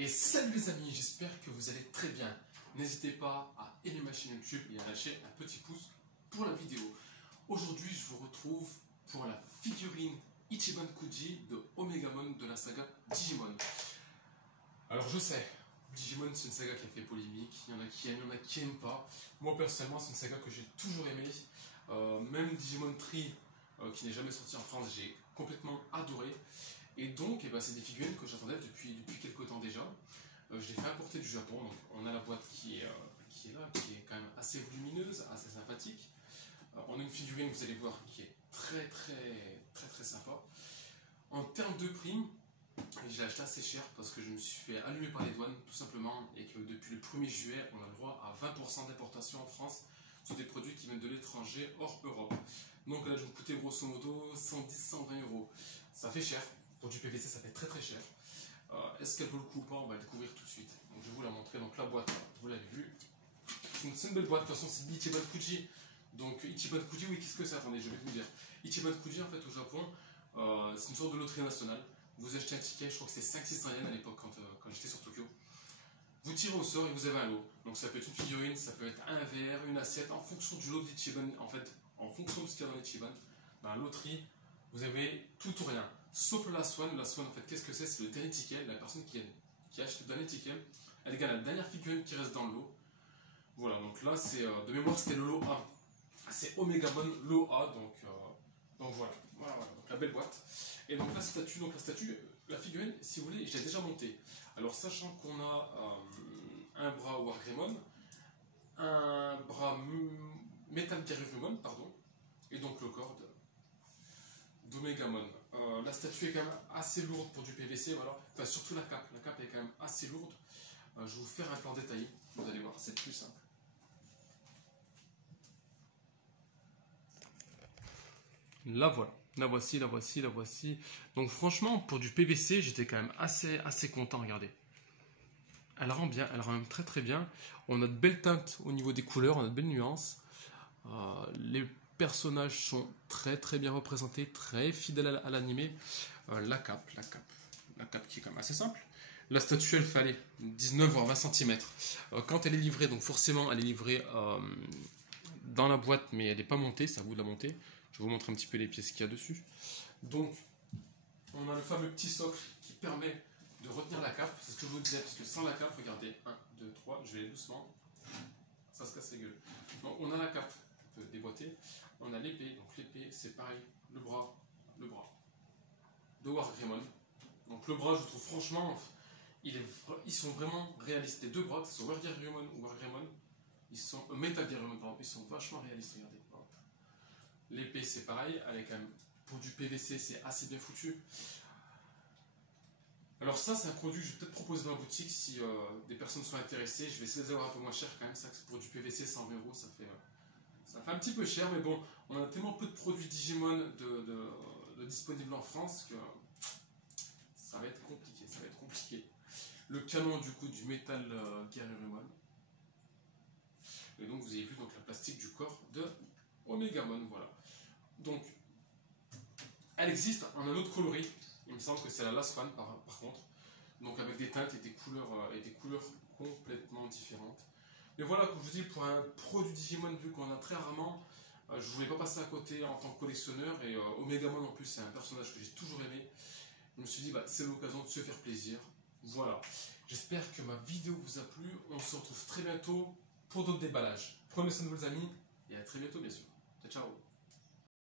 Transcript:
Et salut les amis, j'espère que vous allez très bien. N'hésitez pas à aimer ma chaîne YouTube et à lâcher un petit pouce pour la vidéo. Aujourd'hui, je vous retrouve pour la figurine Ichiban Kuji de Omegamon de la saga Digimon. Alors je sais, Digimon c'est une saga qui a fait polémique, il y en a qui aiment, il y en a qui n'aiment pas. Moi personnellement c'est une saga que j'ai toujours aimée. Même Digimon Tree qui n'est jamais sorti en France, j'ai complètement adoré. Et donc c'est des figurines que j'attendais depuis quelques temps déjà. Je les fais importer du Japon, donc on a la boîte qui est là, qui est quand même assez volumineuse, assez sympathique. On a une figurine, vous allez voir, qui est très sympa. En termes de prix, je l'ai acheté assez cher parce que je me suis fait allumer par les douanes tout simplement et que depuis le 1er juillet, on a le droit à 20% d'importation en France sur des produits qui viennent de l'étranger hors Europe. Donc là, je vais me coûter grosso modo 110-120 euros. Ça fait cher. Pour du PVC, ça fait très cher. Est-ce qu'elle vaut le coup ou pas? On va le découvrir tout de suite. Donc, je vais vous la montrer. Donc la boîte, vous l'avez vu. C'est une belle boîte. De toute façon, c'est de l'Ichiban Kuji. Donc Ichiban Kuji, oui, qu'est-ce que c'est? Attendez, je vais vous dire. Ichiban Kuji, en fait, au Japon, c'est une sorte de loterie nationale. Vous achetez un ticket, je crois que c'est 500-600 yens à l'époque quand j'étais sur Tokyo. Vous tirez au sort et vous avez un lot. Donc ça peut être une figurine, ça peut être un verre, une assiette, en fonction du lot d'Ichiban. En fait, en fonction de ce qu'il y a dans l'Ichiban, dans la loterie, vous avez tout ou rien. Sauf la Swan. La Swan, en fait, qu'est-ce que c'est? C'est le dernier ticket. La personne qui achète le dernier ticket, elle gagne la dernière figurine qui reste dans le lot. Voilà, donc là, c'est de mémoire, c'était le lot A. C'est Omegamon lot A, donc voilà. Donc la belle boîte. Et donc la statue, la figurine, si vous voulez, je l'ai déjà montée. Alors, sachant qu'on a un bras Wargreymon, un bras Metal Garurumon, pardon, et donc le corps d'Omegamon. La statue est quand même assez lourde pour du PVC, voilà. Enfin, surtout la cape. La cape est quand même assez lourde. Je vais vous faire un plan détaillé. Vous allez voir, c'est plus simple. La voilà. La voici. Donc franchement, pour du PVC, j'étais quand même assez content, regardez. Elle rend bien, elle rend même très bien. On a de belles teintes au niveau des couleurs, on a de belles nuances. Les personnages sont très bien représentés, très fidèles à l'animé. La cape qui est quand même assez simple. La statue, elle fait aller 19 voire 20 cm. Quand elle est livrée, donc forcément, elle est livrée dans la boîte, mais elle n'est pas montée, c'est à vous de la monter. Je vais vous montrer un petit peu les pièces qu'il y a dessus. Donc, on a le fameux petit socle qui permet de retenir la cape. C'est ce que je vous disais, parce que sans la cape, regardez, 1, 2, 3, je vais aller doucement. Ça se casse la gueule. Donc, on a la cape, on peut déboîter. On a l'épée, donc l'épée, c'est pareil, le bras de Wargreymon. Donc, le bras, je trouve franchement, ils sont vraiment réalistes. Les deux bras, que ce soit Wargreymon ou Wargreymon, ils sont Metal Garurumon, pardon, ils sont vachement réalistes, regardez. L'épée, c'est pareil, elle est quand même, pour du PVC, c'est assez bien foutu. Alors ça, c'est un produit que je vais peut-être proposer dans la boutique si des personnes sont intéressées. Je vais essayer de les avoir un peu moins cher quand même. Ça, pour du PVC, 120 euros, ça fait un petit peu cher. Mais bon, on a tellement peu de produits Digimon de disponibles en France que ça va être compliqué. Le canon du coup du Metal Garurumon. Et donc vous avez vu donc, la plastique du corps de Omegamon, voilà. Donc, elle existe en un autre coloris. Il me semble que c'est la Last Fan par contre. Donc avec des teintes et des couleurs complètement différentes. Mais voilà, comme je vous dis, pour un produit Digimon, vu qu'on a très rarement, je voulais pas passer à côté en tant que collectionneur. Et Omegamon en plus, c'est un personnage que j'ai toujours aimé. Je me suis dit, c'est l'occasion de se faire plaisir. Voilà. J'espère que ma vidéo vous a plu. On se retrouve très bientôt pour d'autres déballages. Prenez soin de vos amis et à très bientôt, bien sûr. Ciao, ciao.